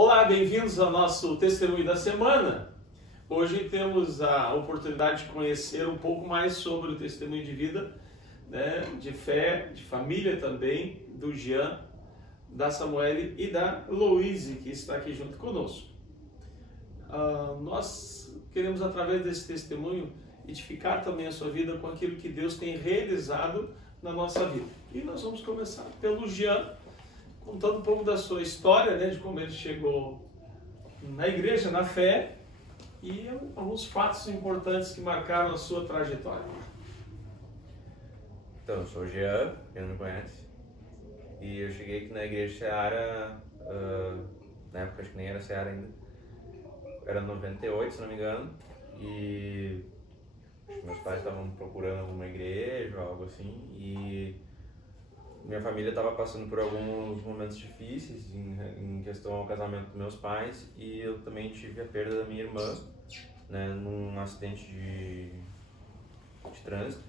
Olá, bem-vindos ao nosso Testemunho da Semana. Hoje temos a oportunidade de conhecer um pouco mais sobre o testemunho de vida, né, de fé, de família também, do Jean, da Samuele e da Louise, que está aqui junto conosco. Nós queremos, através desse testemunho, edificar também a sua vida com aquilo que Deus tem realizado na nossa vida. E nós vamos começar pelo Jean, contando um pouco da sua história, né, de como ele chegou na igreja, na fé, e alguns fatos importantes que marcaram a sua trajetória. Então, eu sou o Jean, quem não me conhece, e eu cheguei aqui na igreja Seara, na época acho que nem era Seara ainda, era 98, se não me engano, e acho que meus pais estavam procurando alguma igreja, algo assim, e minha família estava passando por alguns momentos difíceis em questão ao casamento dos meus pais, e eu também tive a perda da minha irmã, né, num acidente de trânsito.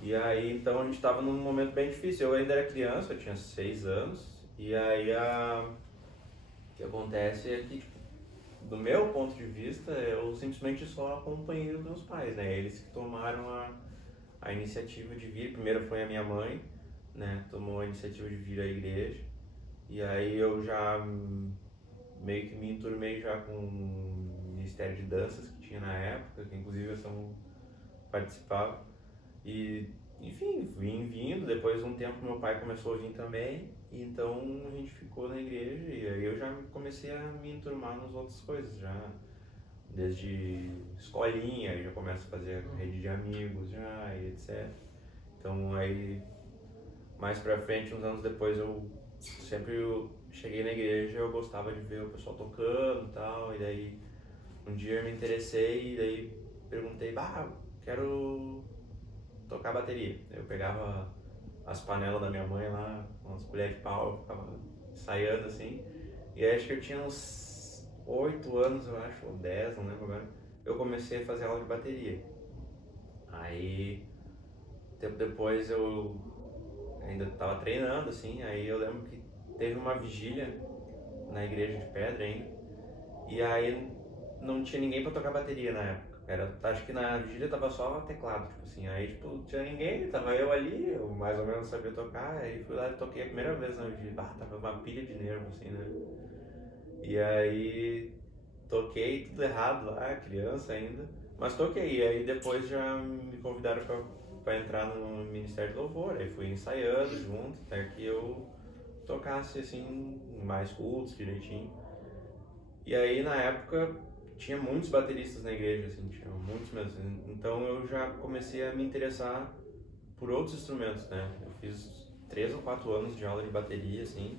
E aí, então, a gente estava num momento bem difícil. Eu ainda era criança, eu tinha 6 anos, e aí o que acontece é que, tipo, do meu ponto de vista, eu simplesmente só acompanhei os meus pais, né? Eles que tomaram a iniciativa de vir. Primeiro foi a minha mãe, né? Tomou a iniciativa de vir à igreja, e aí eu já meio que me enturmei já com o Ministério de Danças que tinha na época, que inclusive eu participava. E, enfim, vim vindo, depois de um tempo meu pai começou a vir também, e então a gente ficou na igreja, e aí eu já comecei a me enturmar nas outras coisas, já desde escolinha, aí já começo a fazer rede de amigos já, e etc. Então aí, mais pra frente, uns anos depois, eu cheguei na igreja, eu gostava de ver o pessoal tocando e tal, e daí um dia eu me interessei, e daí perguntei, quero tocar bateria. Eu pegava as panelas da minha mãe lá, umas colheres de pau, eu ficava ensaiando assim. E aí acho que eu tinha uns 8 anos, eu acho, ou 10, não lembro agora. Eu comecei a fazer aula de bateria. Aí, tempo depois eu ainda estava treinando assim, aí eu lembro que teve uma vigília na igreja de Pedra ainda. E aí não tinha ninguém para tocar bateria na época. Acho que na vigília tava só teclado, tipo assim, aí tipo, não tinha ninguém, tava eu ali, eu mais ou menos sabia tocar, aí fui lá e toquei a primeira vez na vigília, tava uma pilha de nervo, assim, né? E aí toquei tudo errado lá, criança ainda, mas toquei, e aí depois já me convidaram pra entrar no Ministério do Louvor, aí fui ensaiando junto, até que eu tocasse assim, mais cultos, direitinho. E aí na época tinha muitos bateristas na igreja, assim, tinha muitos mesmo. Então eu já comecei a me interessar por outros instrumentos, né? Eu fiz 3 ou 4 anos de aula de bateria, assim.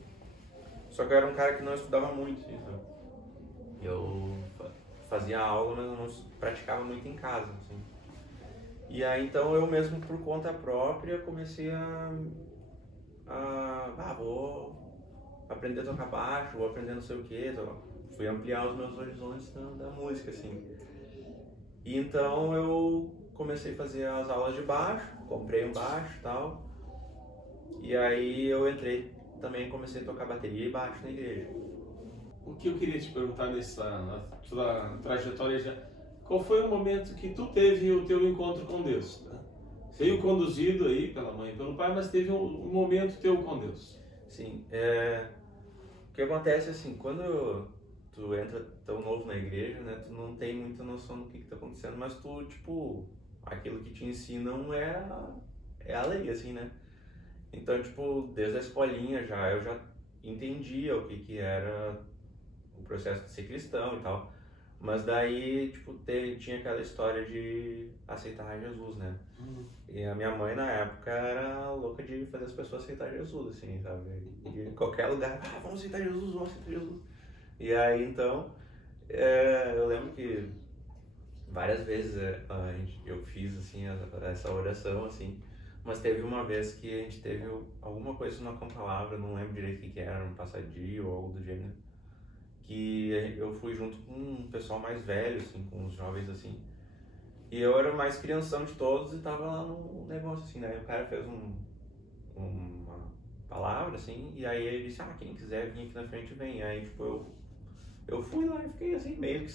Só que eu era um cara que não estudava muito, assim, sabe? Eu fazia aula, mas eu não praticava muito em casa, assim. E aí então eu mesmo, por conta própria, comecei vou aprender a tocar baixo, vou aprender não sei o que, fui ampliar os meus horizontes da música, assim. E então eu comecei a fazer as aulas de baixo, comprei um baixo e tal. E aí eu entrei também, comecei a tocar bateria e baixo na igreja. O que eu queria te perguntar na tua trajetória já, qual foi o momento que tu teve o teu encontro com Deus? Né? Veio conduzido aí pela mãe e pelo pai, mas teve um momento teu com Deus. Sim, o que acontece assim, quando tu entra tão novo na igreja, né, tu não tem muita noção do que tá acontecendo, mas tu, tipo, aquilo que te ensinam é a lei, assim, né? Então, tipo, desde a escolinha eu já entendia o que era o processo de ser cristão e tal, mas daí, tipo, tinha aquela história de aceitar Jesus, né? E a minha mãe, na época, era louca de fazer as pessoas aceitar Jesus, assim, sabe? E em qualquer lugar, vamos aceitar Jesus, vamos aceitar Jesus. E aí, então, eu lembro que várias vezes eu fiz, assim, essa oração, assim, mas teve uma vez que a gente teve alguma coisa na palavra, não lembro direito o que era, um passadio ou algo do gênero, que eu fui junto com um pessoal mais velho, assim, com uns jovens, assim, e eu era o mais crianção de todos e tava lá no negócio, assim, né? E o cara fez palavra, assim, e aí ele disse, quem quiser vir aqui na frente, vem. Aí, tipo, eu fui lá e fiquei, assim, meio que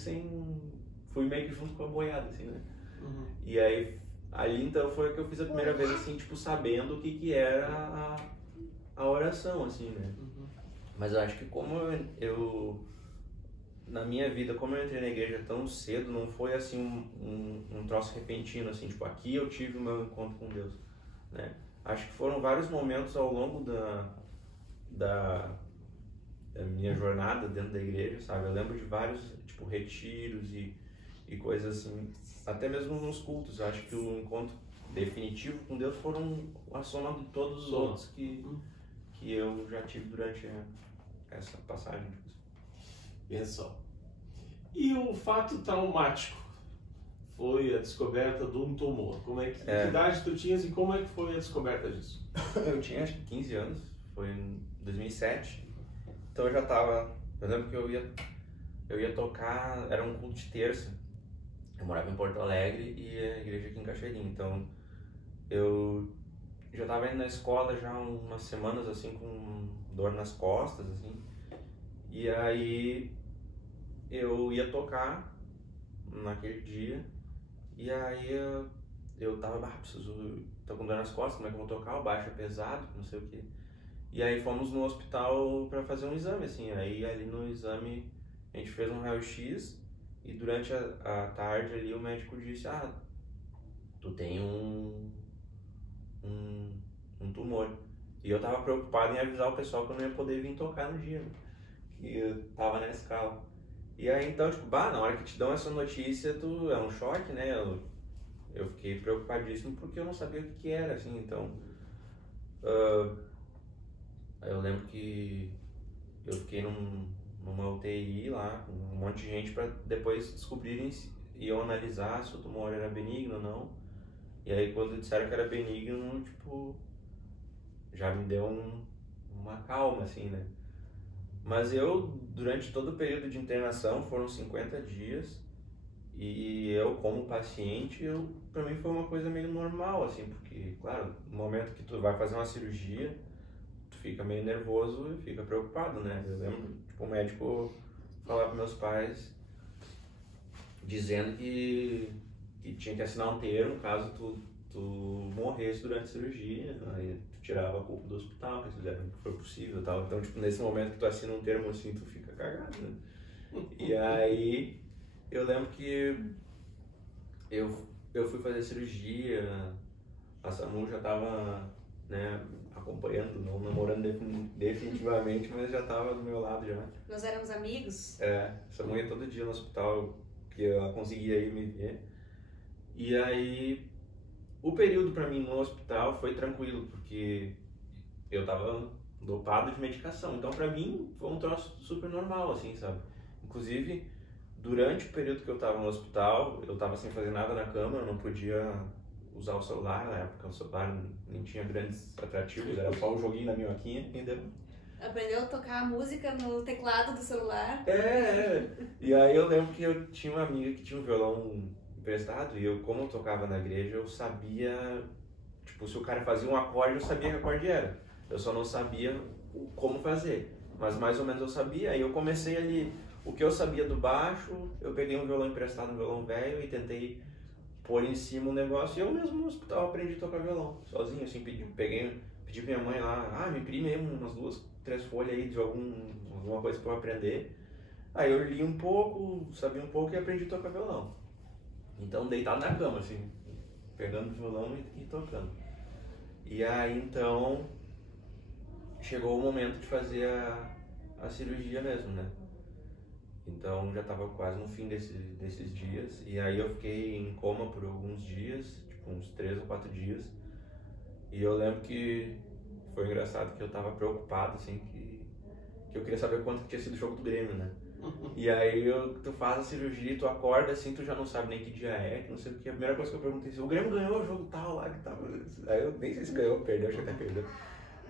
fui meio que junto com a boiada, assim, né? Uhum. E aí, ali, então, foi que eu fiz a primeira vez, assim, tipo, sabendo o que era a oração, assim, né? Uhum. Mas eu acho que como na minha vida, como eu entrei na igreja tão cedo, não foi, assim, um troço repentino, assim, tipo, aqui eu tive o meu encontro com Deus, né? Acho que foram vários momentos ao longo da minha jornada dentro da igreja, sabe? Eu lembro de vários, tipo, retiros e coisas assim, até mesmo nos cultos. Eu acho que o encontro definitivo com Deus foram a soma de todos os outros que eu já tive durante essa passagem. Pensa só. E o fato traumático foi a descoberta de um tumor. Que idade tu tinhas e como é que foi a descoberta disso? Eu tinha acho que 15 anos, foi em 2007. Então eu já tava, eu lembro que eu ia tocar, era um culto de terça. Eu morava em Porto Alegre e a igreja aqui em Cachoeirinha. Então eu já tava indo na escola já umas semanas assim com dor nas costas, assim. E aí eu ia tocar naquele dia. E aí eu tava, tô com dor nas costas, como é que eu vou tocar? O baixo é pesado, não sei o que. E aí fomos no hospital pra fazer um exame, assim. Aí ali no exame a gente fez um raio-x e durante a tarde ali o médico disse, tu tem um tumor. E eu tava preocupado em avisar o pessoal que eu não ia poder vir tocar no dia, né? Que eu tava na escala. E aí então, tipo, na hora que te dão essa notícia, é um choque, né? Eu fiquei preocupadíssimo porque eu não sabia o que era, assim, então... eu lembro que eu fiquei numa UTI lá, com um monte de gente pra depois descobrirem e eu analisar se o tumor era benigno ou não. E aí quando disseram que era benigno, tipo, já me deu uma calma, assim, né? Mas durante todo o período de internação, foram 50 dias, e eu, como paciente, pra mim foi uma coisa meio normal, assim, porque, claro, no momento que tu vai fazer uma cirurgia, tu fica meio nervoso e fica preocupado, né? Eu lembro, tipo, o médico falar pros meus pais, dizendo que tinha que assinar um termo caso tu morresse durante a cirurgia, aí tu tirava a culpa do hospital, que eles fizeram o que foi possível e tal. Então, tipo, nesse momento que tu assina um termo assim, tu fica cagado, né? E aí, eu lembro que eu fui fazer cirurgia, a Samu já tava, né, acompanhando, não namorando definitivamente, mas já tava do meu lado já. Nós éramos amigos? A Samu ia todo dia no hospital, que ela conseguia ir me ver. E aí, o período pra mim no hospital foi tranquilo, porque eu tava dopado de medicação. Então pra mim foi um troço super normal, assim, sabe? Inclusive, durante o período que eu tava no hospital, eu tava sem fazer nada na cama, eu não podia usar o celular. Na época o celular nem tinha grandes atrativos, era só o joguinho na minhoquinha, entendeu? Aprendeu a tocar música no teclado do celular? E aí eu lembro que eu tinha uma amiga que tinha um violão emprestado e como eu tocava na igreja, eu sabia, tipo, se o cara fazia um acorde, eu sabia que acorde era. Eu só não sabia como fazer, mas mais ou menos eu sabia. Aí eu comecei ali, o que eu sabia do baixo, eu peguei um violão emprestado, um violão velho, e tentei pôr em cima um negócio. E eu mesmo no hospital aprendi a tocar violão, sozinho, assim, pedi pra minha mãe lá, me imprime aí umas 2, 3 folhas aí de alguma coisa pra eu aprender. Aí eu li um pouco, sabia um pouco e aprendi a tocar violão. Então, deitado na cama, assim, pegando o violão e tocando. E aí, então, chegou o momento de fazer a cirurgia mesmo, né? Então, já estava quase no fim desses dias. E aí eu fiquei em coma por alguns dias, tipo uns 3 ou 4 dias. E eu lembro que foi engraçado que eu estava preocupado, assim, que eu queria saber quanto que tinha sido o jogo do Grêmio, né? E aí tu faz a cirurgia, tu acorda assim, tu já não sabe nem que dia é, que não sei o que. A primeira coisa que eu perguntei é se o Grêmio ganhou o jogo tal lá que tava. Aí eu nem sei se ganhou ou perdeu, acho que até perdeu.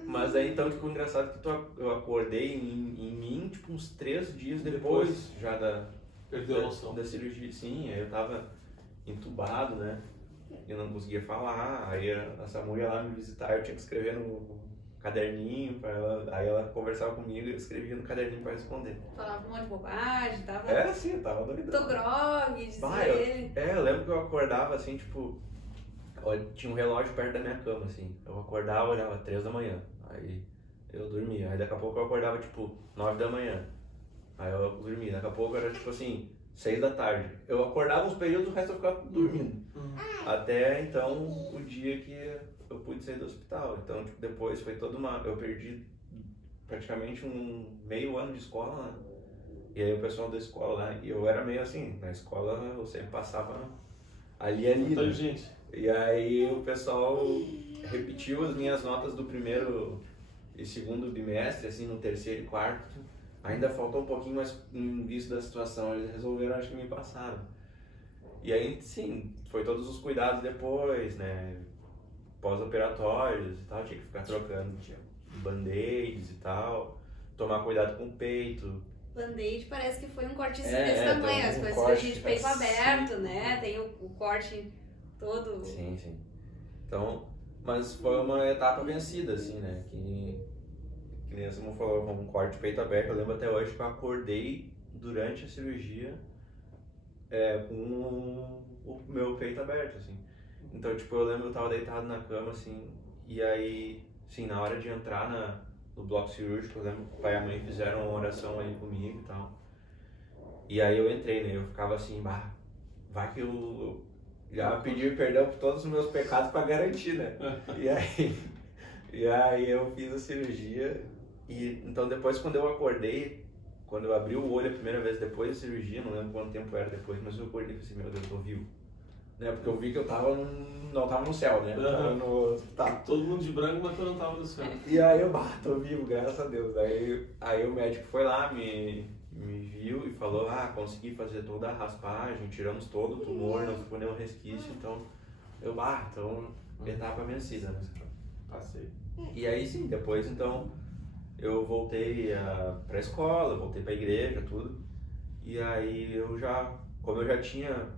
Mas aí então, tipo, engraçado que eu acordei em mim, tipo, uns 3 dias depois já Perdeu a noção. Da cirurgia, sim. Aí eu tava entubado, né? Eu não conseguia falar. Aí a Samu ia lá me visitar, eu tinha que escrever no caderninho pra ela, aí ela conversava comigo e eu escrevia no caderninho pra responder. Falava um monte de bobagem, tava... Sim, eu tava doido. Tô grog, dizia Bah, ele. eu lembro que eu acordava assim, tipo, tinha um relógio perto da minha cama, assim. Eu acordava, olhava 3 da manhã, aí eu dormia. Aí daqui a pouco eu acordava, tipo, 9 da manhã. Aí eu dormia. Daqui a pouco era, tipo assim, 6 da tarde. Eu acordava uns períodos, o resto eu ficava dormindo. Até então, o dia que eu pude sair do hospital. Então, tipo, depois foi toda uma... Eu perdi praticamente um meio ano de escola, né? E aí o pessoal da escola lá, e eu era meio assim, na escola eu sempre passava ali, né? Gente. E aí o pessoal repetiu as minhas notas do primeiro e segundo bimestre, assim, no terceiro e quarto. Ainda faltou um pouquinho, mas em vista da situação, eles resolveram, acho que me passaram. E aí, sim, foi todos os cuidados depois, né? Pós-operatórios e tal, tinha que ficar trocando band-aids e tal, tomar cuidado com o peito. Band-aid parece que foi um cortezinho desse tamanho, as coisas corte, de peito aberto, né? Tem o corte todo. Sim. Então, mas foi uma etapa vencida, assim, né? Que nem a Simone falou, um corte de peito aberto. Eu lembro até hoje que eu acordei durante a cirurgia com o meu peito aberto, assim. Então, tipo, eu lembro que eu tava deitado na cama, assim, e aí, assim, na hora de entrar no bloco cirúrgico, eu lembro que o pai e a mãe fizeram uma oração ali comigo e tal. E aí eu entrei, né? Eu ficava assim, vai que eu já pedi perdão por todos os meus pecados pra garantir, né? E aí eu fiz a cirurgia e então depois quando eu acordei, quando eu abri o olho a primeira vez depois da cirurgia, não lembro quanto tempo era depois, mas eu acordei e falei assim, meu Deus, eu tô vivo. Né? Porque eu vi que eu não tava no céu, né? Eu tava no hospital. Todo mundo de branco, mas tu não tava no céu. E aí eu, tô vivo, graças a Deus. Aí o médico foi lá, me viu e falou, consegui fazer toda a raspagem, tiramos todo o tumor, não ficou nenhum resquício, então eu, então, etapa vencida, né? Passei. E aí sim, depois então eu voltei pra escola, voltei pra igreja, tudo. E aí como eu já tinha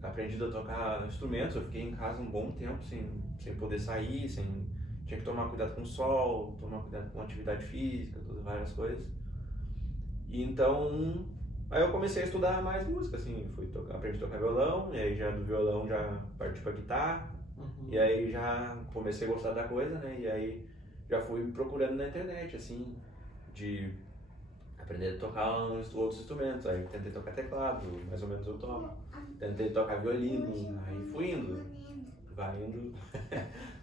aprendido a tocar instrumentos, eu fiquei em casa um bom tempo sem poder sair, tinha que tomar cuidado com o sol, tomar cuidado com atividade física, todas várias coisas. E então, aí eu comecei a estudar mais música, assim, aprendi a tocar violão, e aí já do violão já parti pra guitarra, e aí já comecei a gostar da coisa, né, e aí já fui procurando na internet, assim, de aprender a tocar outros instrumentos, aí tentei tocar teclado, mais ou menos eu toco, tentei tocar violino, aí fui indo, vai indo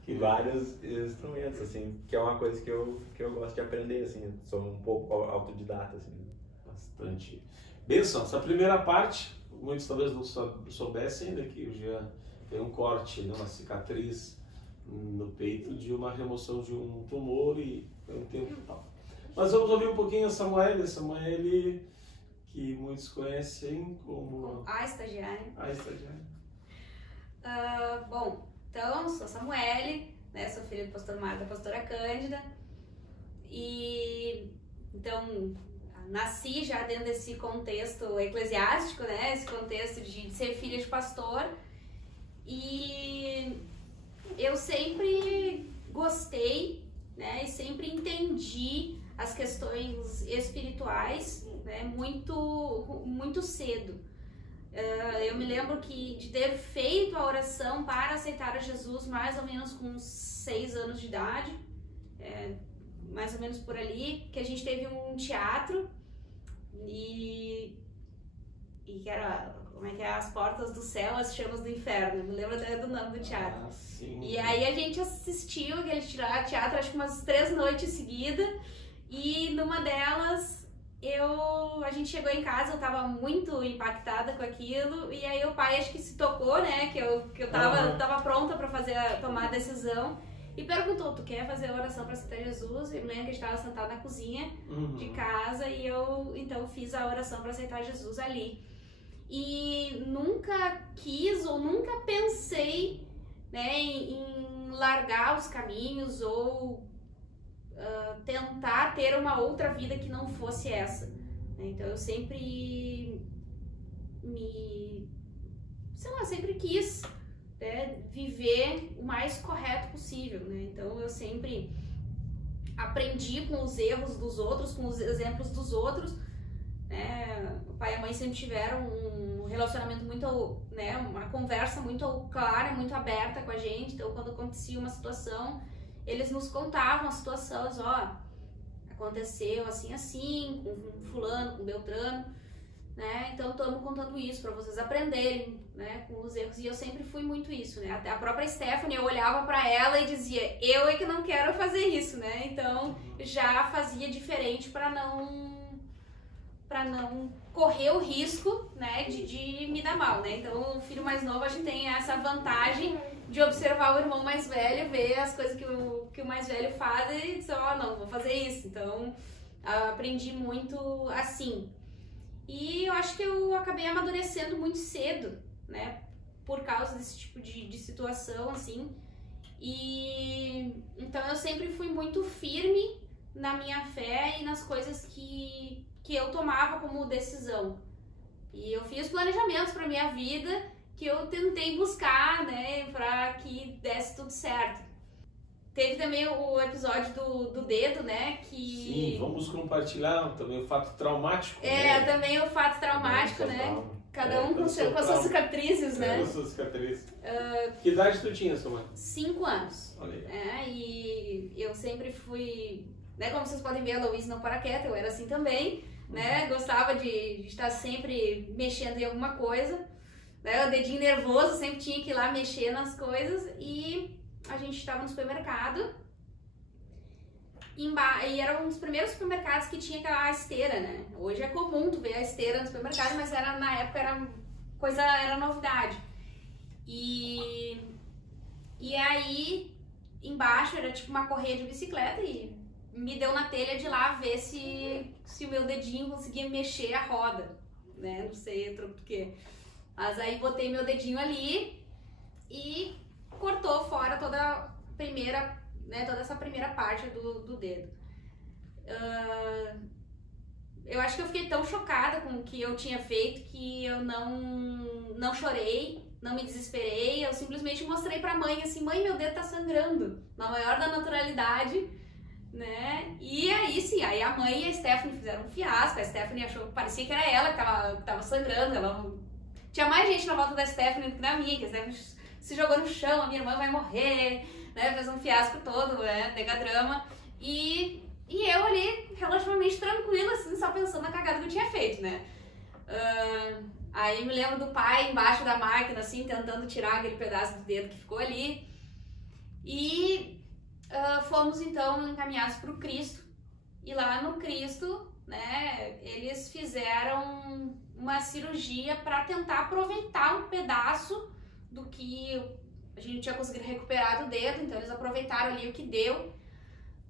em vários instrumentos, assim, que é uma coisa que eu gosto de aprender, assim, sou um pouco autodidata, assim. Bastante. Benção, essa primeira parte, muitos talvez não soubessem ainda que o Jean tem um corte, uma cicatriz no peito de uma remoção de um tumor e foi um tempo e tal. Mas vamos ouvir um pouquinho a Samuele, que muitos conhecem como a estagiária. Bom, então, sou Samuele, né, sou filha do pastor Mário e da pastora Cândida, e então nasci já dentro desse contexto eclesiástico, né, esse contexto de ser filha de pastor, e eu sempre gostei, né, e sempre entendi as questões espirituais, né, muito cedo. Eu me lembro de ter feito a oração para aceitar a Jesus mais ou menos com 6 anos de idade, mais ou menos por ali, que a gente teve um teatro e que era, como é que é, As Portas do Céu, As Chamas do Inferno, me lembro até do nome do teatro. Sim. E aí a gente assistiu aquele teatro, acho que umas 3 noites seguidas, e numa delas a gente chegou em casa, eu tava muito impactada com aquilo, e aí o pai acho que se tocou, né, que eu tava pronta pra tomar a decisão, e perguntou, tu quer fazer a oração pra aceitar Jesus? Eu me lembro que a gente tava sentado na cozinha de casa, e eu então fiz a oração pra aceitar Jesus ali. E nunca quis ou nunca pensei, né, em largar os caminhos ou tentar ter uma outra vida que não fosse essa, né? Então eu sempre sempre quis, né, viver o mais correto possível, né? Então eu sempre aprendi com os erros dos outros, com os exemplos dos outros, né? O pai e a mãe sempre tiveram um relacionamento muito, né, uma conversa muito clara, muito aberta com a gente. Então, quando acontecia uma situação, eles nos contavam a situação, ó, aconteceu assim, assim, com fulano, com Beltrano, né? Então, estamos contando isso para vocês aprenderem, né, com os erros. E eu sempre fui muito isso, né? Até a própria Stephanie, eu olhava para ela e dizia, eu é que não quero fazer isso, né? Então, já fazia diferente para não correr o risco, né, de me dar mal, né? Então, o filho mais novo, a gente tem essa vantagem de observar o irmão mais velho, ver as coisas que o mais velho faz e dizer, ó, não, vou fazer isso. Então, aprendi muito assim. E eu acho que eu acabei amadurecendo muito cedo, né, por causa desse tipo de situação, assim. E então eu sempre fui muito firme na minha fé e nas coisas que eu tomava como decisão. E eu fiz planejamentos para minha vida que eu tentei buscar, né, para que desse tudo certo. Teve também o episódio do dedo, né, que... Sim, vamos compartilhar também o fato traumático, né? né? Também o fato traumático, né? Cada um com as suas cicatrizes, né? Com as suas cicatrizes. Que idade tu tinha, sua mãe? 5 anos. Olha aí. E eu sempre fui, né, como vocês podem ver, a Louise não para quieta, eu era assim também, né? Gostava de estar sempre mexendo em alguma coisa, né? O dedinho nervoso, sempre tinha que ir lá mexer nas coisas. E a gente estava no supermercado e era um dos primeiros supermercados que tinha aquela esteira, né? Hoje é comum tu ver a esteira no supermercado, mas na época era novidade. E aí embaixo era tipo uma correia de bicicleta e me deu na telha de lá ver se o meu dedinho conseguia mexer a roda, né? Não sei por quê. Mas aí botei meu dedinho ali e cortou fora toda a primeira, né, toda essa primeira parte do dedo. Eu acho que eu fiquei tão chocada com o que eu tinha feito que eu não chorei, não me desesperei, eu simplesmente mostrei pra mãe assim, mãe, meu dedo tá sangrando, na maior da naturalidade, né? E aí sim, aí a mãe e a Stephanie fizeram um fiasco, a Stephanie achou que parecia que era ela que tava sangrando, tinha mais gente na volta da Stephanie do que da minha, que a Stephanie se jogou no chão, a minha irmã vai morrer, né? Fez um fiasco todo, né? Negadrama. E eu ali, relativamente tranquila, assim, só pensando na cagada que eu tinha feito, né? Aí me lembro do pai embaixo da máquina, assim, tentando tirar aquele pedaço do dedo que ficou ali. E fomos, então, encaminhados para o Cristo. E lá no Cristo, né, eles fizeram uma cirurgia para tentar aproveitar um pedaço do que a gente tinha conseguido recuperar do dedo, então eles aproveitaram ali o que deu,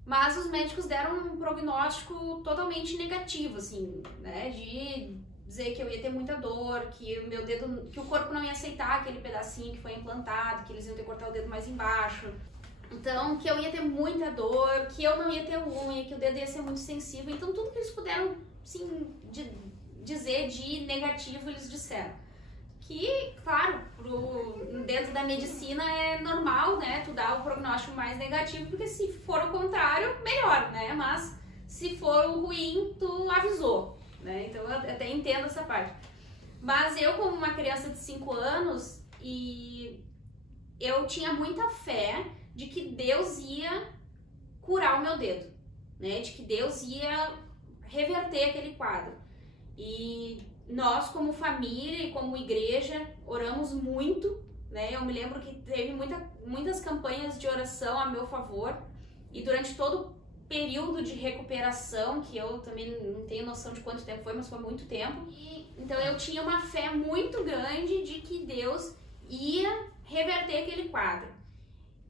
mas os médicos deram um prognóstico totalmente negativo, assim, né, de dizer que eu ia ter muita dor, que o meu dedo, que o corpo não ia aceitar aquele pedacinho que foi implantado, que eles iam ter que cortar o dedo mais embaixo, então que eu ia ter muita dor, que eu não ia ter unha, que o dedo ia ser muito sensível, então tudo que eles puderam, assim, dizer de negativo eles disseram. Que, claro, dentro da medicina é normal, né, tu dar o prognóstico mais negativo, porque se for o contrário, melhor, né, mas se for o ruim, tu avisou, né, então eu até entendo essa parte. Mas eu, como uma criança de 5 anos, e eu tinha muita fé de que Deus ia curar o meu dedo, né, de que Deus ia reverter aquele quadro. E nós, como família e como igreja, oramos muito, né? Eu me lembro que teve muitas campanhas de oração a meu favor, e durante todo o período de recuperação, que eu também não tenho noção de quanto tempo foi, mas foi muito tempo, então eu tinha uma fé muito grande de que Deus ia reverter aquele quadro.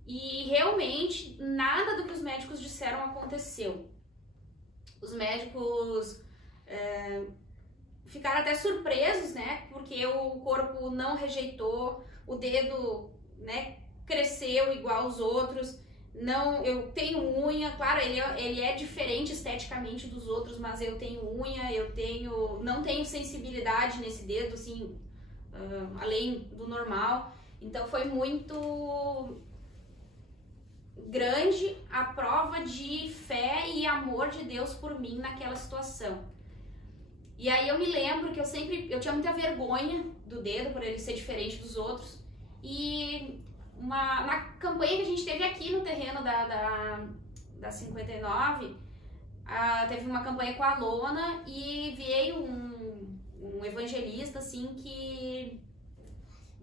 E realmente nada do que os médicos disseram aconteceu. Os médicos ficaram até surpresos, né, porque o corpo não rejeitou, o dedo, né, cresceu igual aos outros. Não, eu tenho unha, claro, ele é diferente esteticamente dos outros, mas eu tenho unha, não tenho sensibilidade nesse dedo, assim, além do normal. Então foi muito grande a prova de fé e amor de Deus por mim naquela situação. E aí eu me lembro que eu tinha muita vergonha do dedo por ele ser diferente dos outros. E na campanha que a gente teve aqui no terreno da 59, teve uma campanha com a Lona e veio um evangelista assim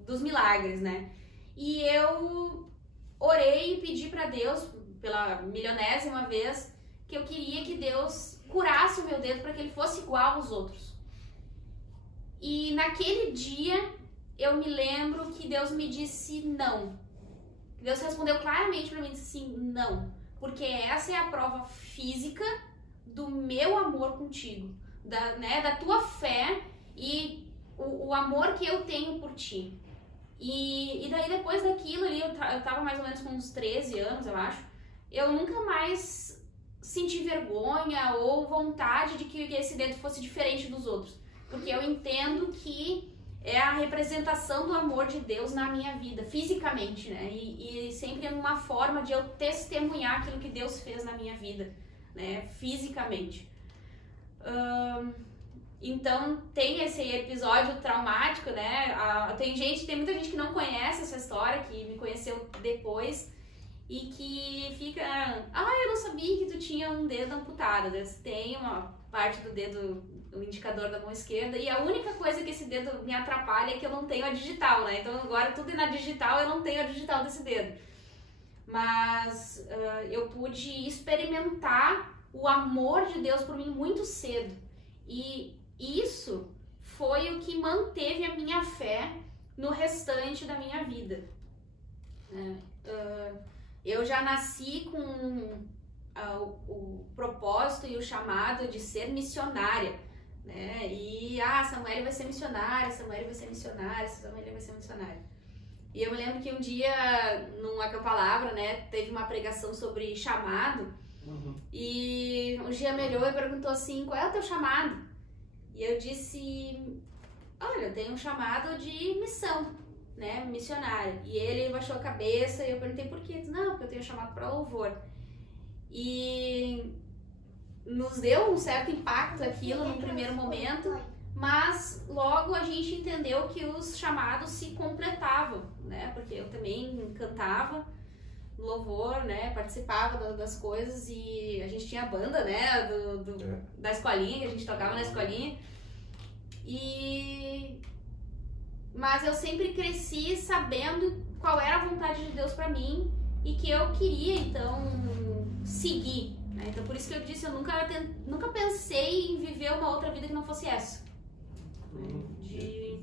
dos milagres, né? E eu orei e pedi para Deus pela milionésima vez que eu queria que Deus curasse o meu dedo para que ele fosse igual aos outros. E naquele dia eu me lembro que Deus me disse não. Deus respondeu claramente para mim, disse assim, não, porque essa é a prova física do meu amor contigo, da tua fé e o amor que eu tenho por ti. E daí depois daquilo ali, eu tava mais ou menos com uns 13 anos, eu acho, eu nunca mais senti vergonha ou vontade de que esse dedo fosse diferente dos outros, porque eu entendo que é a representação do amor de Deus na minha vida, fisicamente, né? E sempre é uma forma de eu testemunhar aquilo que Deus fez na minha vida, né? Fisicamente. Então tem esse episódio traumático, né? Tem muita gente que não conhece essa história, que me conheceu depois e que fica, eu não sabia que tu tinha um dedo amputado. Tem uma parte do dedo, o indicador da mão esquerda, e a única coisa que esse dedo me atrapalha é que eu não tenho a digital, né? Então agora tudo é na digital, eu não tenho a digital desse dedo. Mas eu pude experimentar o amor de Deus por mim muito cedo. E isso foi o que manteve a minha fé no restante da minha vida. Eu já nasci com o propósito e o chamado de ser missionária, né? E Samuele vai ser missionária, Samuele vai ser missionária, Samuele vai ser missionária. E eu me lembro que um dia, num Acapalavra, né, teve uma pregação sobre chamado. E um dia me olhou e perguntou assim, qual é o teu chamado? E eu disse, olha, eu tenho um chamado de missão, né, missionária. E ele baixou a cabeça e eu perguntei por quê? Ele disse, não, porque eu tenho chamado para louvor. E nos deu um certo impacto aquilo no primeiro momento, mas logo a gente entendeu que os chamados se completavam, né, porque eu também cantava louvor, né, participava das coisas e a gente tinha a banda, né, da escolinha, que a gente tocava na escolinha, mas eu sempre cresci sabendo qual era a vontade de Deus pra mim e que eu queria, então, seguir, né, então por isso que eu disse, eu nunca pensei em viver uma outra vida que não fosse essa, de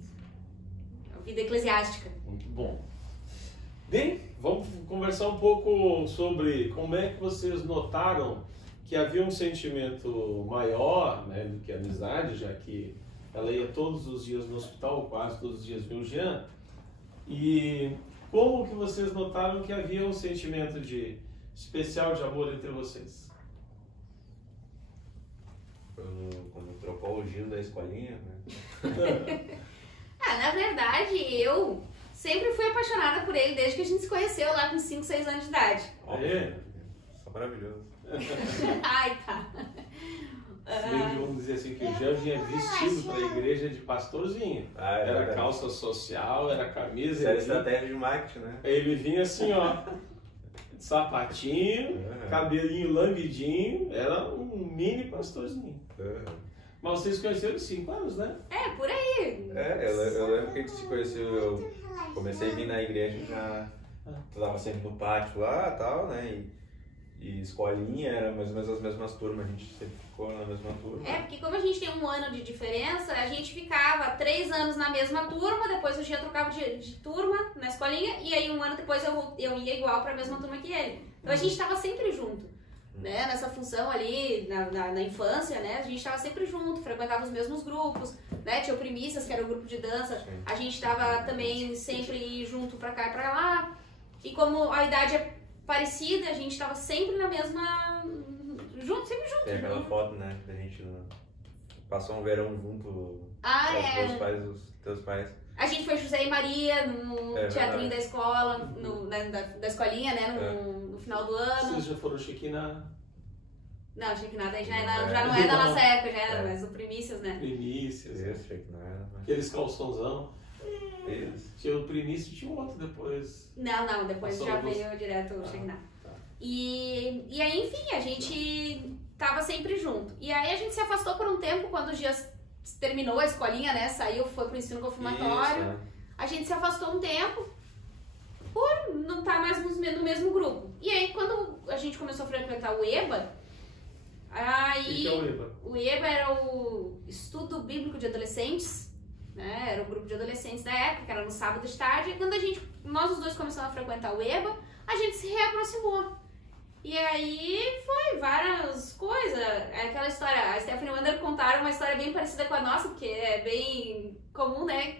vida eclesiástica. Muito bom. Bem, vamos conversar um pouco sobre como é que vocês notaram que havia um sentimento maior, né, do que a amizade, já que ela ia todos os dias no hospital, quase todos os dias viu o Jean. E como que vocês notaram que havia um sentimento especial de amor entre vocês? Quando trocou o Gil da escolinha, né? Na verdade, eu sempre fui apaixonada por ele desde que a gente se conheceu lá com 5, 6 anos de idade. Só maravilhoso. Ai, tá. Vamos dizer assim que o Jean vinha vestido para a igreja de pastorzinho. Era calça social, era camisa. Era estratégia de marketing, né? Ele vinha assim, ó, sapatinho, cabelinho lambidinho, era um mini pastorzinho. Mas vocês conheceram 5 anos, né? Por aí. Eu lembro que a gente se conheceu, eu comecei a vir na igreja, já estava sempre no pátio lá e tal, né? E escolinha, era mais ou menos as mesmas turmas, a gente sempre ficou na mesma turma. Porque como a gente tem 1 ano de diferença, a gente ficava 3 anos na mesma turma, depois eu já trocava de turma na escolinha, e aí 1 ano depois eu ia igual para a mesma turma que ele. Então a gente estava sempre junto, né? Nessa função ali, na infância, né? A gente estava sempre junto, frequentava os mesmos grupos, né? Tinha o Primícias, que era o grupo de dança, a gente estava também sempre junto para cá e para lá, e como a idade é parecida, a gente estava sempre na mesma... sempre junto. Tem aquela foto, né, da gente no passou um verão junto Ah, os teus pais. A gente foi José e Maria no teatrinho verdade. da escola, da escolinha, né? No final do ano. Vocês já foram Shekinah? Não, achei que nada aí já, Não, já não é da nossa época, já É. mas o Primícias, né? Primícias. Isso, achei que não era. Mas... Aqueles calçãozão. Isso. Tinha o Primício e tinha outro depois. Não, depois Passou já alguns- veio direto o Shekinah. Tá. E aí, enfim, a gente tava sempre junto. E aí a gente se afastou por um tempo quando o Gia terminou a escolinha, né? Saiu, foi pro ensino confirmatório. Isso, né? A gente se afastou um tempo por não estar mais no mesmo grupo. E aí, quando a gente começou a frequentar o EBA, O aí que é o EBA? o EBA era o Estudo Bíblico de Adolescentes, né? Era o grupo de adolescentes da época, que era no sábado de tarde. E quando nós os dois começamos a frequentar o EBA, a gente se reaproximou. E aí foi várias coisas. Aquela história, a Stephanie e o Wander contaram uma história bem parecida com a nossa, porque é bem comum, né?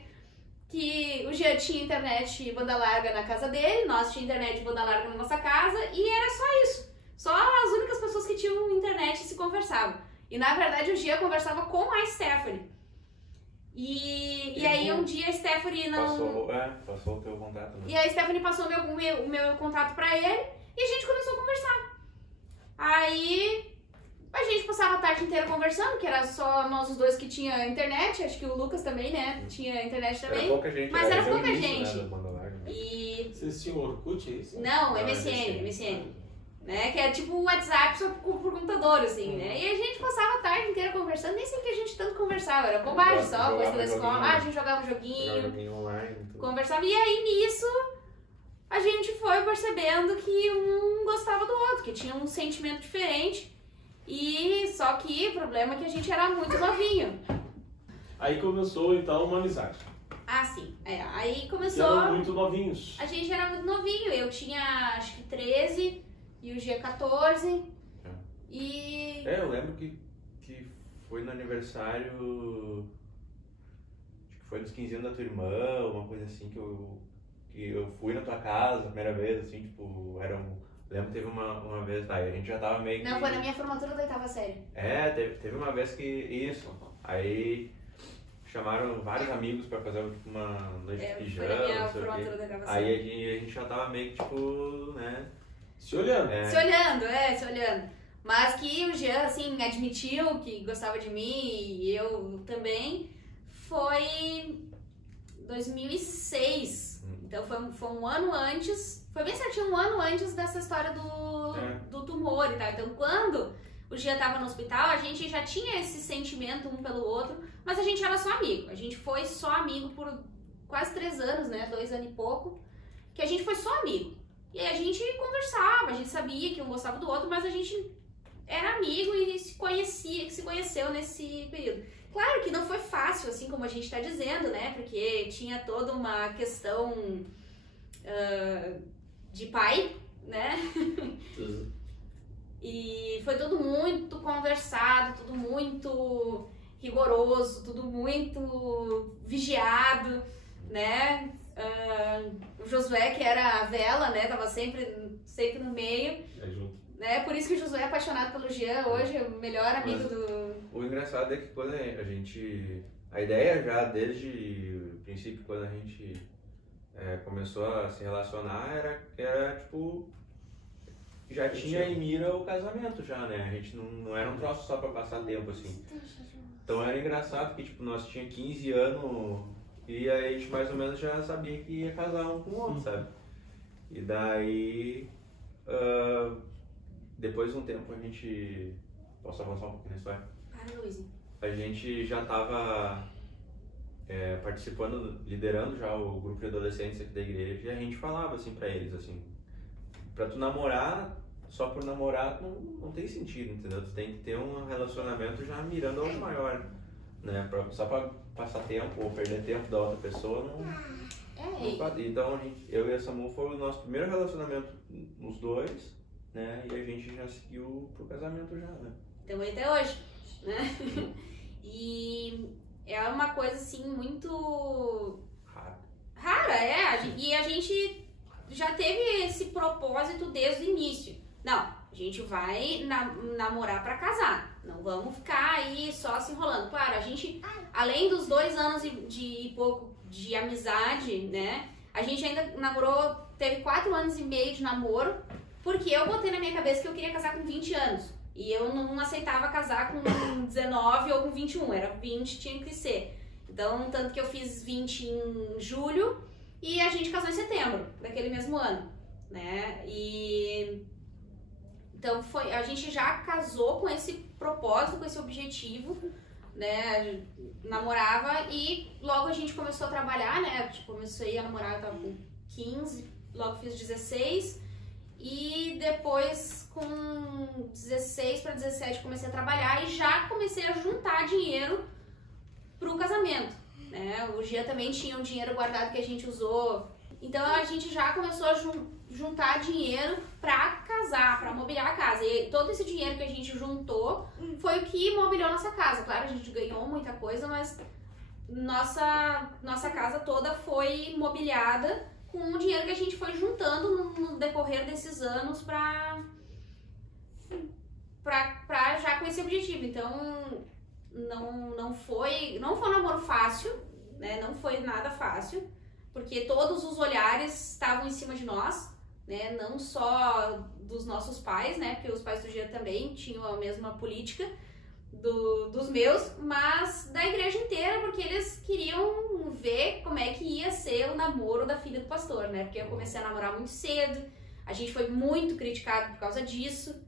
Que o Jean tinha internet e banda larga na casa dele, nós tínhamos internet e banda larga na nossa casa, e era só isso. Só as únicas pessoas que tinham internet se conversavam. E na verdade o Jean conversava com a Stephanie. E aí um dia a Stephanie não... Passou o teu contato, né? E a Stephanie passou o meu contato pra ele e a gente começou a conversar. Aí a gente passava a tarde inteira conversando, que era só nós os dois que tinha internet, acho que o Lucas também, né? Tinha internet também. Era pouca gente. Mas era o pouca início, gente. Né, da banda larga, né? E... Vocês tinham Orkut, é isso? Não, Não, MSN. Né? Que é tipo o WhatsApp só por computador, assim, né? E a gente passava a tarde inteira conversando, nem sei que a gente tanto conversava, era bobagem só, Jogava coisa da escola. joguinho. Ah, a gente jogava Jogava joguinho, joguinho online. Tudo. conversava. E aí nisso a gente foi percebendo que um gostava do outro, que tinha um sentimento diferente. E só que o problema é que a gente era muito novinho. Aí começou então uma amizade. Ah, sim. Aí E começou. eram muito novinhos. A gente era muito novinho. Eu tinha acho que 13 e o G 14. E. Eu lembro que foi no aniversário. Acho que foi nos 15 anos da tua irmã, uma coisa assim, que eu fui na tua casa a primeira vez, assim, tipo, lembro que teve uma vez, aí a gente já tava meio que... Não, foi na minha formatura da 8ª série. Teve uma vez que isso, aí chamaram vários amigos pra fazer tipo, uma noite de Foi pijama, na minha não sei o formatura quê. da 8ª Aí série. a gente já tava meio que tipo, né? Se olhando. Se olhando. Mas que o Jean, assim, admitiu que gostava de mim e eu também, foi 2006. Então foi um ano antes, foi bem certinho um ano antes dessa história do tumor e tal. Então quando o Jean tava no hospital, a gente já tinha esse sentimento um pelo outro, mas a gente era só amigo. A gente foi só amigo por quase 3 anos, né? 2 anos e pouco, que a gente foi só amigo. E aí a gente conversava, a gente sabia que um gostava do outro, mas a gente era amigo e se conheceu nesse período. Claro que não foi fácil, assim como a gente está dizendo, né? Porque tinha toda uma questão de pai, né? E foi tudo muito conversado, tudo muito rigoroso, tudo muito vigiado, né? O Josué, que era a vela, né? Tava sempre no meio. Junto. Né? Por isso que o Josué é apaixonado pelo Jean hoje, é o melhor amigo do... O engraçado é que quando a gente... A ideia já desde o princípio, quando a gente começou a se relacionar, era tipo... Já tinha em mira o casamento já, né? A gente não era um troço só pra passar tempo, assim. Então era engraçado que, tipo, nós tinha 15 anos e aí a gente mais ou menos já sabia que ia casar um com o outro, sabe? E daí... depois de um tempo a gente... Posso avançar um pouquinho na história? Para, Luizinho. A gente já estava participando, liderando já o grupo de adolescentes aqui da igreja, e a gente falava assim pra eles, assim, pra tu namorar, só por namorar não tem sentido, entendeu? Tu tem que ter um relacionamento já mirando ao maior, né? Só pra passar tempo ou perder tempo da outra pessoa, Então eu e a Samu foi o nosso primeiro relacionamento, os dois, né? E a gente já seguiu pro casamento já, né? Então até hoje, né? E é uma coisa assim muito rara, e a gente já teve esse propósito desde o início. Não, a gente vai namorar pra casar. Não vamos ficar aí só se enrolando. Claro, a gente, além dos 2 anos e pouco de amizade, né? A gente ainda namorou, teve 4 anos e meio de namoro, porque eu botei na minha cabeça que eu queria casar com 20 anos. E eu não aceitava casar com 19 ou com 21, era 20, tinha que ser. Então, tanto que eu fiz 20 em julho e a gente casou em setembro daquele mesmo ano, né? Então, a gente já casou com esse propósito, com esse objetivo, né? Namorava e logo a gente começou a trabalhar, né? Comecei a namorar, eu tava com 15, logo fiz 16 e depois com 16 para 17 comecei a trabalhar e já comecei a juntar dinheiro pro casamento, né? O Gia também tinha um dinheiro guardado que a gente usou, então a gente já começou a juntar dinheiro pra casar, pra mobiliar a casa. E todo esse dinheiro que a gente juntou foi o que mobiliou nossa casa. Claro, a gente ganhou muita coisa, mas nossa casa toda foi mobiliada com o dinheiro que a gente foi juntando no decorrer desses anos pra já com esse objetivo. Então, não foi um namoro fácil, né? Não foi nada fácil, porque todos os olhares estavam em cima de nós, né? Não só dos nossos pais, né? Porque os pais do Gia também tinham a mesma política dos meus, mas da igreja inteira, porque eles queriam ver como é que ia ser o namoro da filha do pastor, né? Porque eu comecei a namorar muito cedo, a gente foi muito criticado por causa disso,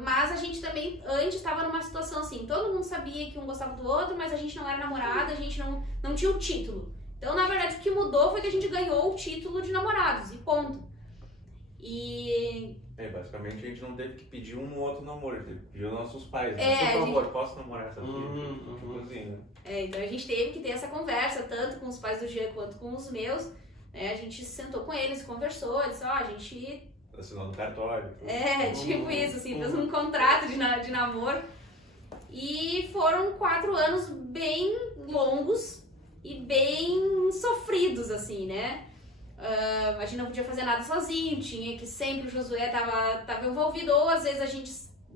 mas a gente também antes estava numa situação assim, todo mundo sabia que um gostava do outro, mas a gente não era namorada, a gente não tinha o título. Então, na verdade, o que mudou foi que a gente ganhou o título de namorados, e ponto. Basicamente a gente não teve que pedir um no outro namoro, a gente teve que pedir aos nossos pais. Por favor, posso namorar essa filha? Tipo assim, né? Então a gente teve que ter essa conversa, tanto com os pais do Gia quanto com os meus, né? A gente sentou com eles, conversou, disse, a gente... Assinou no cartório. Tipo isso, assim, fez um contrato de namoro. E foram 4 anos bem longos e bem sofridos, assim, né? A gente não podia fazer nada sozinho, tinha que sempre o Josué tava envolvido, ou às vezes a gente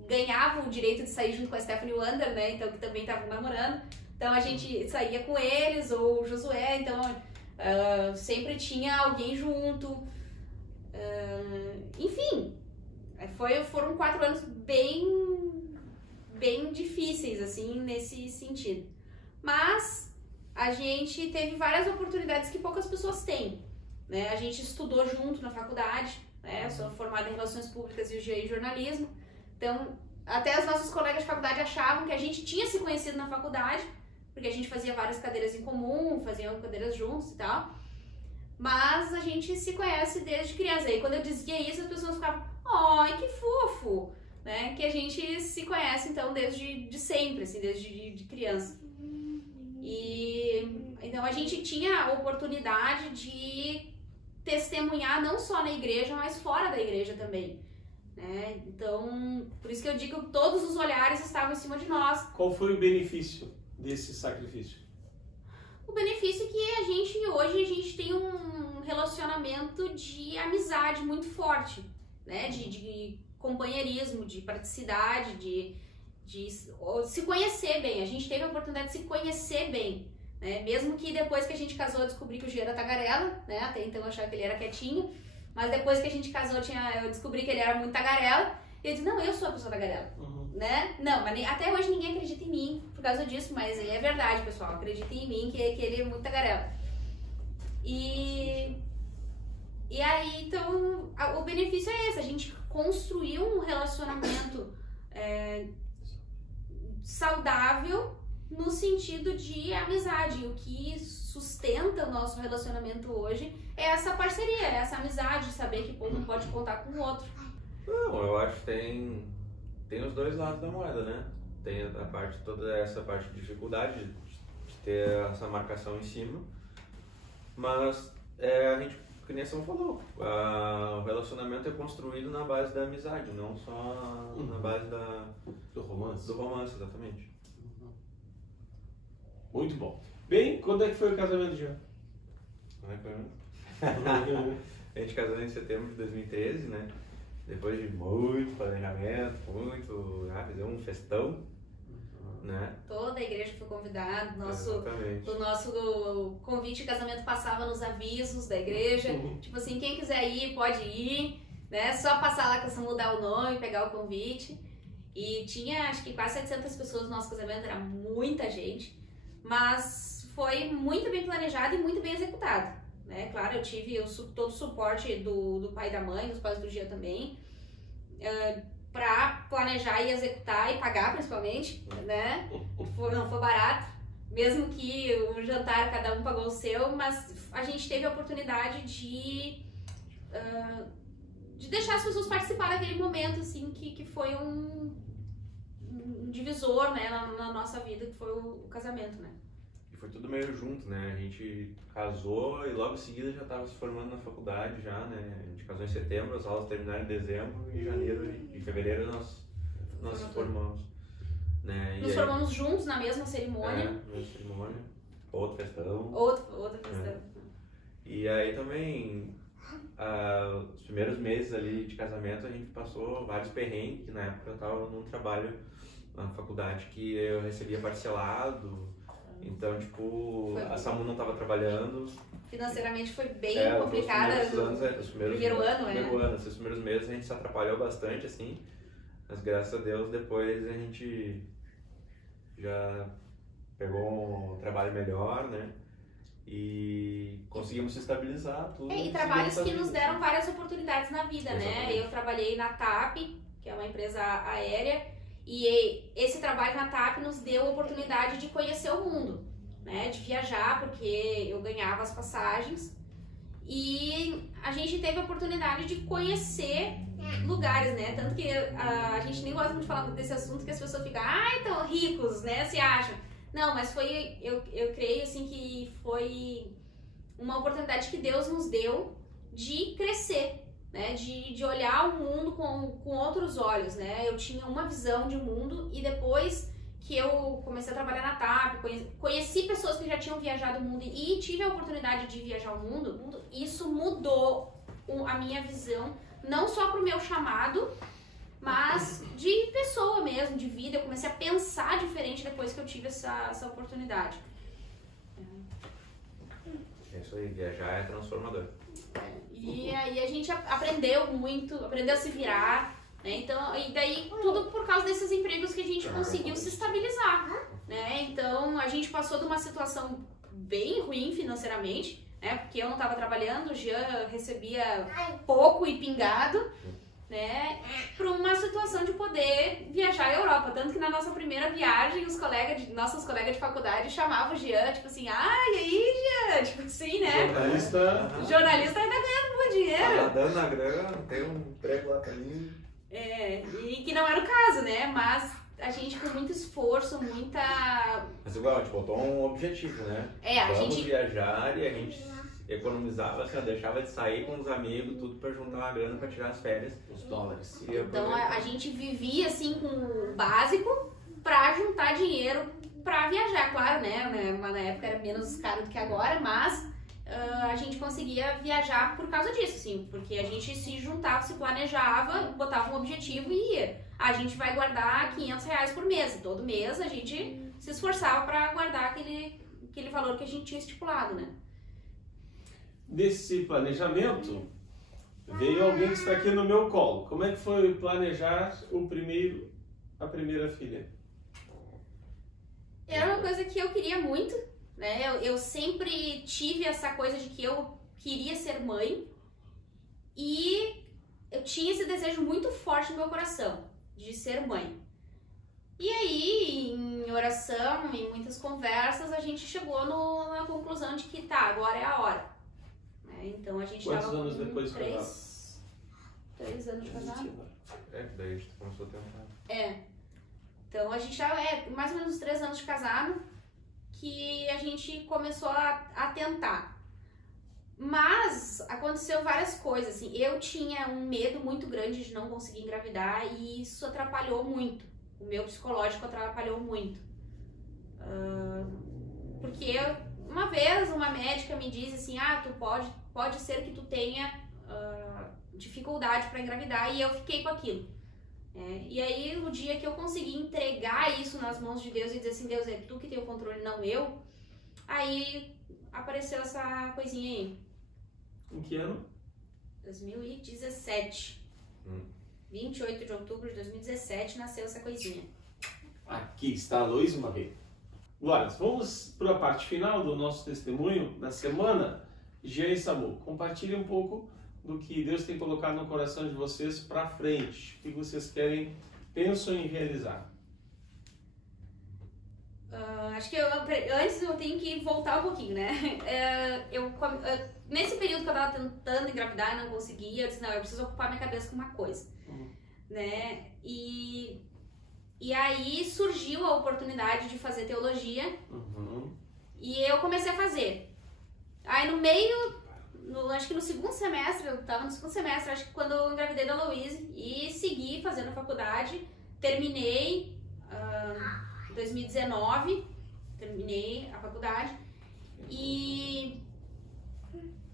ganhava o direito de sair junto com a Stephanie Wander, né? Então, que também estavam namorando. Então a gente saía com eles, ou o Josué, então sempre tinha alguém junto. Enfim, foram 4 anos bem difíceis, assim, nesse sentido. Mas a gente teve várias oportunidades que poucas pessoas têm, né? A gente estudou junto na faculdade, né? Eu sou formada em Relações Públicas e o Gia em Jornalismo. Então, até os nossos colegas de faculdade achavam que a gente tinha se conhecido na faculdade, porque a gente fazia várias cadeiras em comum, fazíamos cadeiras juntos e tal. Mas a gente se conhece desde criança. E quando eu dizia isso, as pessoas ficavam, ai, que fofo, né? Que a gente se conhece, então, desde sempre, assim, desde criança. E então a gente tinha a oportunidade de testemunhar não só na igreja, mas fora da igreja também, né? Então, por isso que eu digo que todos os olhares estavam em cima de nós. Qual foi o benefício desse sacrifício? O benefício é que hoje a gente tem um relacionamento de amizade muito forte, né? De companheirismo, de praticidade, de se conhecer bem. A gente teve a oportunidade de se conhecer bem, né? Mesmo que depois que a gente casou eu descobri que o Gia era tagarela, né? Até então eu achava que ele era quietinho, mas depois que a gente casou eu descobri que ele era muito tagarela. E eu disse, não, eu sou a pessoa tagarela, né? Não, mas até hoje ninguém acredita em mim por causa disso, mas é verdade, pessoal. Acreditem em mim que ele é muito tagarela. E aí, então, o benefício é esse. A gente construiu um relacionamento saudável no sentido de amizade. O que sustenta o nosso relacionamento hoje é essa parceria, é essa amizade, saber que um pode contar com o outro. Não, eu acho que tem os dois lados da moeda, né? Tem toda essa parte de dificuldade de ter essa marcação em cima, mas a gente, que nem a São falou, o relacionamento é construído na base da amizade, não só na base do romance. Do romance, exatamente. Muito bom. Bem, quando é que foi o casamento, Jean? A gente casou em setembro de 2013, né? Depois de muito planejamento, fizemos um festão, né? Toda a igreja foi convidada, Exatamente. o nosso convite de casamento passava nos avisos da igreja, tipo assim, quem quiser ir, pode ir, né? Só passar lá, que mudar o nome, pegar o convite. E tinha, acho que quase 700 pessoas no nosso casamento, era muita gente, mas foi muito bem planejado e muito bem executado, né? Claro, eu tive todo o suporte do pai e da mãe, dos pais do Jean também, para planejar e executar e pagar principalmente, né? Não foi barato, mesmo que o jantar cada um pagou o seu, mas a gente teve a oportunidade de deixar as pessoas participar daquele momento, assim, que foi um divisor, né, na nossa vida, que foi o casamento, né? E foi tudo meio junto, né? A gente casou e logo em seguida já estava se formando na faculdade já, né? A gente casou em setembro, as aulas terminaram em dezembro, e em janeiro e fevereiro nós nos formamos. Né? Nos formamos juntos na mesma cerimônia. Mesma cerimônia. Outra questão. Outra questão. E aí também, os primeiros meses ali de casamento, a gente passou vários perrengues, que na época eu estava num trabalho na faculdade que eu recebia parcelado. Então, tipo, a Samu não estava trabalhando. Financeiramente foi bem complicada. Os primeiros anos, esses primeiros meses a gente se atrapalhou bastante, assim. Mas graças a Deus depois a gente já pegou um trabalho melhor, né? E conseguimos se estabilizar tudo. E trabalhos que nos deram várias oportunidades na vida, Exatamente. né? Eu trabalhei na TAP, que é uma empresa aérea, e esse trabalho na TAP nos deu a oportunidade de conhecer o mundo, né? De viajar, porque eu ganhava as passagens. E a gente teve a oportunidade de conhecer lugares, né? Tanto que a gente nem gosta muito de falar desse assunto, que as pessoas ficam, então ricos, né? Se acham. Não, mas eu creio assim que foi uma oportunidade que Deus nos deu de crescer, né? De olhar o mundo com outros olhos, né? Eu tinha uma visão de mundo e depois que eu comecei a trabalhar na TAP, conheci pessoas que já tinham viajado o mundo e tive a oportunidade de viajar o mundo, isso mudou a minha visão, não só pro meu chamado, mas de pessoa mesmo, de vida. Eu comecei a pensar diferente depois que eu tive essa oportunidade. É isso aí, viajar é transformador. E aí a gente aprendeu muito, aprendeu a se virar, né? Então, e daí tudo por causa desses empregos que a gente conseguiu se estabilizar, né? Então a gente passou de uma situação bem ruim financeiramente, né? Porque eu não estava trabalhando, o Jean recebia pouco e pingado, né? Para uma situação de poder viajar à Europa. Tanto que na nossa primeira viagem, nossos colegas de faculdade chamavam o Jean, tipo assim, e aí, Jean? Tipo assim, né? Jornalista ainda ganhando bom dinheiro. Tá dando na grana, tem um emprego lá pra mim. E que não era o caso, né? Mas a gente com muito esforço, Mas igual, a gente botou um objetivo, né? Vamos viajar e a gente economizava, assim, deixava de sair com os amigos, tudo pra juntar uma grana pra tirar as férias. Os dólares. Então a gente vivia assim com o básico pra juntar dinheiro pra viajar, claro, né? Na época era menos caro do que agora, mas a gente conseguia viajar por causa disso, assim, porque a gente se juntava, se planejava, botava um objetivo e ia. A gente vai guardar R$500 por mês, e todo mês a gente se esforçava pra guardar aquele valor que a gente tinha estipulado, né? Desse planejamento, veio alguém que está aqui no meu colo. Como é que foi planejar a primeira filha? Era uma coisa que eu queria muito, né? Eu sempre tive essa coisa de que eu queria ser mãe e eu tinha esse desejo muito forte no meu coração de ser mãe. E aí, em oração, em muitas conversas, a gente chegou na conclusão de que agora é a hora. Então a gente Quantos tava anos com depois de 3 anos de casado. Daí a gente começou a tentar. Então a gente tava mais ou menos 3 anos de casado que a gente começou a tentar. Mas aconteceu várias coisas, assim. Eu tinha um medo muito grande de não conseguir engravidar e isso atrapalhou muito. O meu psicológico atrapalhou muito. Porque uma vez uma médica me disse assim, tu pode ser que tu tenha dificuldade para engravidar e eu fiquei com aquilo. E aí, o dia que eu consegui entregar isso nas mãos de Deus e dizer assim, Deus, é tu que tem o controle, não eu, aí apareceu essa coisinha aí. Em que ano? 2017. 28 de outubro de 2017 nasceu essa coisinha. Aqui está a Luísa Maria. Glórias, vamos para a parte final do nosso testemunho da semana. Jean e Samu, compartilhe um pouco do que Deus tem colocado no coração de vocês para frente. O que vocês querem, pensam em realizar? Acho que antes eu tenho que voltar um pouquinho, né? Nesse período que eu tava tentando engravidar e não conseguia, eu disse, não, eu preciso ocupar minha cabeça com uma coisa, né? E aí surgiu a oportunidade de fazer teologia e eu comecei a fazer. Aí no meio, acho que no segundo semestre, eu tava no segundo semestre, acho que quando eu engravidei da Louise e segui fazendo faculdade, terminei em 2019, terminei a faculdade e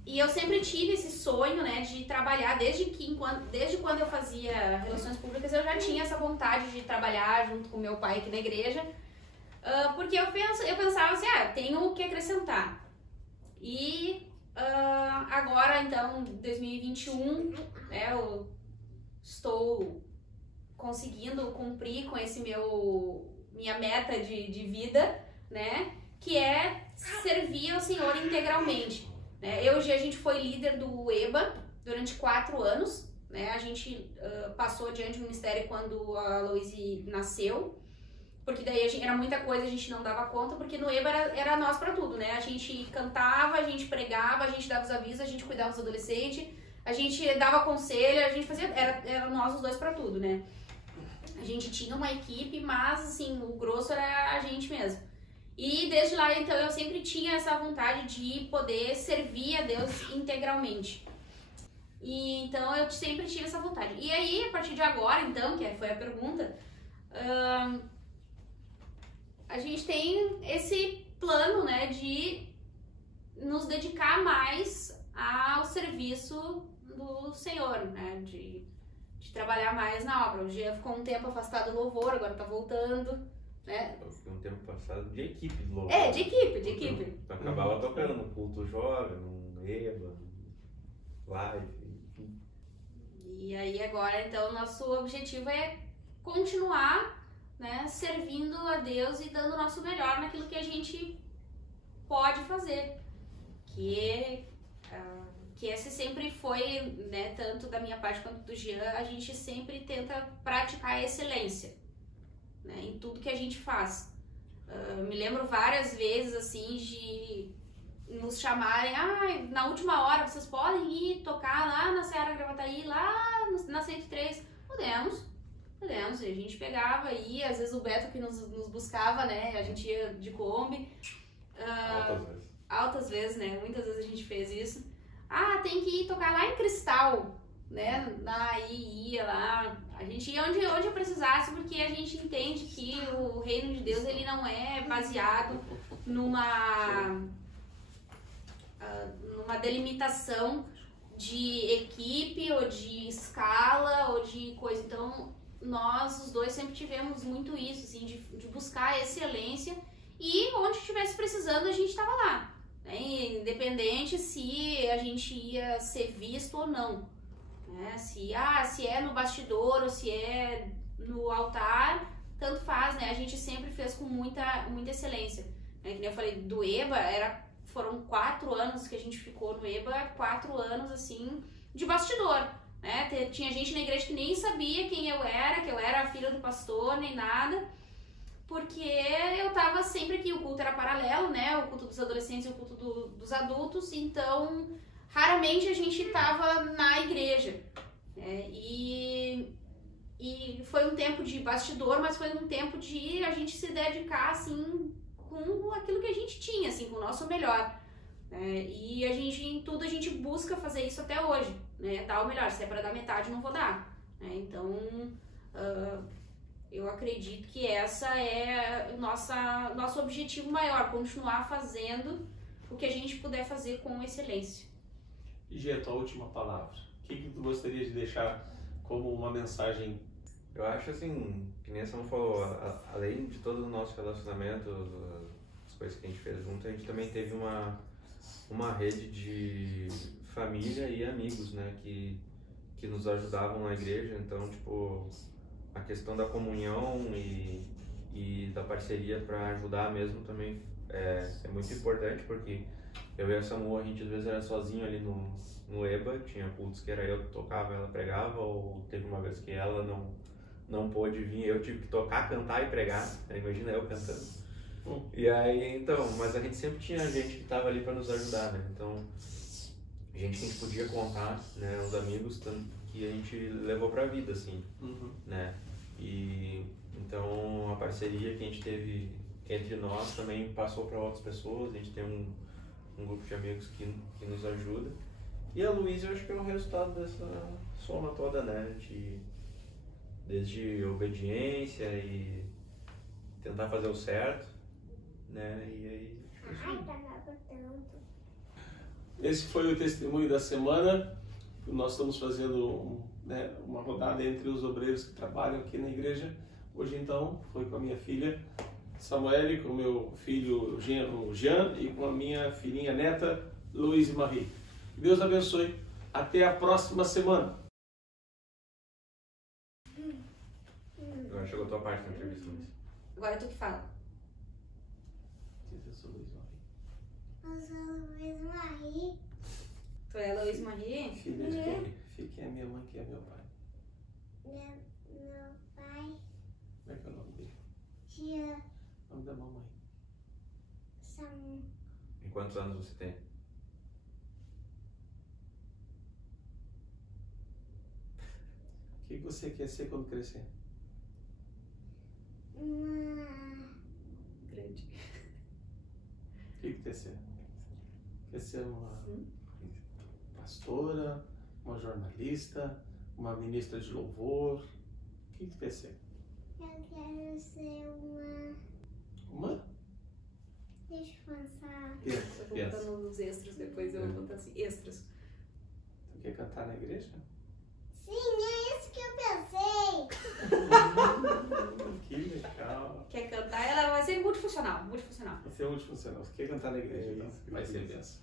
eu sempre tive esse sonho, né, de trabalhar, desde quando eu fazia relações públicas, eu já tinha essa vontade de trabalhar junto com meu pai aqui na igreja, porque eu pensava assim, tenho o que acrescentar. E agora, então, 2021, né, eu estou conseguindo cumprir com esse minha meta de vida, né, que é servir ao Senhor integralmente. Eu e a gente foi líder do EBA durante 4 anos, né? A gente passou adiante do ministério quando a Louise nasceu, porque daí era muita coisa, a gente não dava conta, porque no EBA era nós pra tudo, né? A gente cantava, a gente pregava, a gente dava os avisos, a gente cuidava dos adolescentes, a gente dava conselho, a gente fazia, era nós os dois pra tudo, né? A gente tinha uma equipe, mas assim, o grosso era a gente mesmo. E desde lá, então, eu sempre tinha essa vontade de poder servir a Deus integralmente. E então, eu sempre tive essa vontade. E aí, a partir de agora, então, que foi a pergunta, a gente tem esse plano, né, de nos dedicar mais ao serviço do Senhor, né, de trabalhar mais na obra. O Jean ficou um tempo afastado do louvor, agora tá voltando. Né? Eu fiquei um tempo passado de equipe de louvor. De equipe. Eu acabava tocando no culto jovem, no EBA, no live, enfim. E aí agora, então, nosso objetivo é continuar, né, servindo a Deus e dando o nosso melhor naquilo que a gente pode fazer. Que esse sempre foi, né, tanto da minha parte quanto do Jean, a gente sempre tenta praticar a excelência, né, em tudo que a gente faz. Me lembro várias vezes assim de nos chamarem, na última hora vocês podem ir tocar lá na Seara Gravataí, lá na 103. Podemos, e a gente pegava e às vezes o Beto que nos buscava, né, a gente ia de Kombi. Altas vezes, né, muitas vezes a gente fez isso. Tem que ir tocar lá em Cristal, né, aí ia lá, a gente ia onde eu precisasse, porque a gente entende que o reino de Deus, ele não é baseado numa delimitação de equipe, ou de escala, ou de coisa. Então, nós, os dois, sempre tivemos muito isso, assim, de buscar a excelência, e onde estivesse precisando, a gente estava lá, né, independente se a gente ia ser visto ou não. Se é no bastidor ou se é no altar, tanto faz, né? A gente sempre fez com muita excelência, né? Que nem eu falei do EBA, foram 4 anos que a gente ficou no EBA, 4 anos assim de bastidor, né? Tinha gente na igreja que nem sabia quem eu era, que eu era a filha do pastor, nem nada, porque eu tava sempre aqui, o culto era paralelo, né? O culto dos adolescentes e o culto dos adultos, então raramente a gente estava na igreja, né? E foi um tempo de bastidor, mas foi um tempo de a gente se dedicar, assim, com aquilo que a gente tinha, assim, com o nosso melhor, né? E em tudo a gente busca fazer isso até hoje, né? Dar o melhor, se é para dar metade, não vou dar, né? Então, eu acredito que essa é o nosso objetivo maior, continuar fazendo o que a gente puder fazer com excelência. E a tua última palavra? que tu gostaria de deixar como uma mensagem? Eu acho assim, que nem a Sam falou, além de todo o nosso relacionamento, as coisas que a gente fez junto, a gente também teve uma rede de família e amigos, né, que nos ajudavam na igreja. Então, tipo, a questão da comunhão e da parceria para ajudar mesmo também é muito importante, porque eu e a Samu, a gente às vezes era sozinho ali no EBA, tinha cultos que era eu que tocava, ela pregava, ou teve uma vez que ela não pôde vir, eu tive que tocar, cantar e pregar, imagina eu cantando. E aí, então, mas a gente sempre tinha gente que estava ali para nos ajudar, né? Então, gente que a gente podia contar, né? Os amigos que a gente levou para a vida, assim, né? E então a parceria que a gente teve entre nós também passou para outras pessoas. A gente tem um grupo de amigos que nos ajuda. E a Luísa, eu acho que é o resultado dessa soma toda, né? Desde obediência e tentar fazer o certo, né? E aí, Esse foi o testemunho da semana. Nós estamos fazendo uma rodada entre os obreiros que trabalham aqui na igreja. Hoje, então, foi com a minha filha Samuele, com o meu filho genro Jean e com a minha filhinha neta Luiz Marie. Deus abençoe. Até a próxima semana. Agora chegou a tua parte da entrevista, Luiz. Agora tu que fala. Eu sou Luiz Marie. Eu sou Luiz Marie. Tu é Luiz Marie? Filha de quem? Quem é minha mãe, quem é meu pai? Meu pai, Como é que é o nome dele? tia, O nome da mamãe. Samu. E quantos anos você tem? O que você quer ser quando crescer? Uma Grande. O que quer ser? Quer ser uma pastora, uma jornalista, uma ministra de louvor? O que quer ser? Eu quero ser uma. Uma? Deixa eu pensar. Eu vou botar nos extras depois, eu vou botar assim, extras. Tu quer cantar na igreja? Sim, é isso que eu pensei. Que legal. Quer cantar? Ela vai ser multifuncional. Multifuncional. Vai ser multifuncional. Você quer cantar na igreja? Então? Vai ser benção.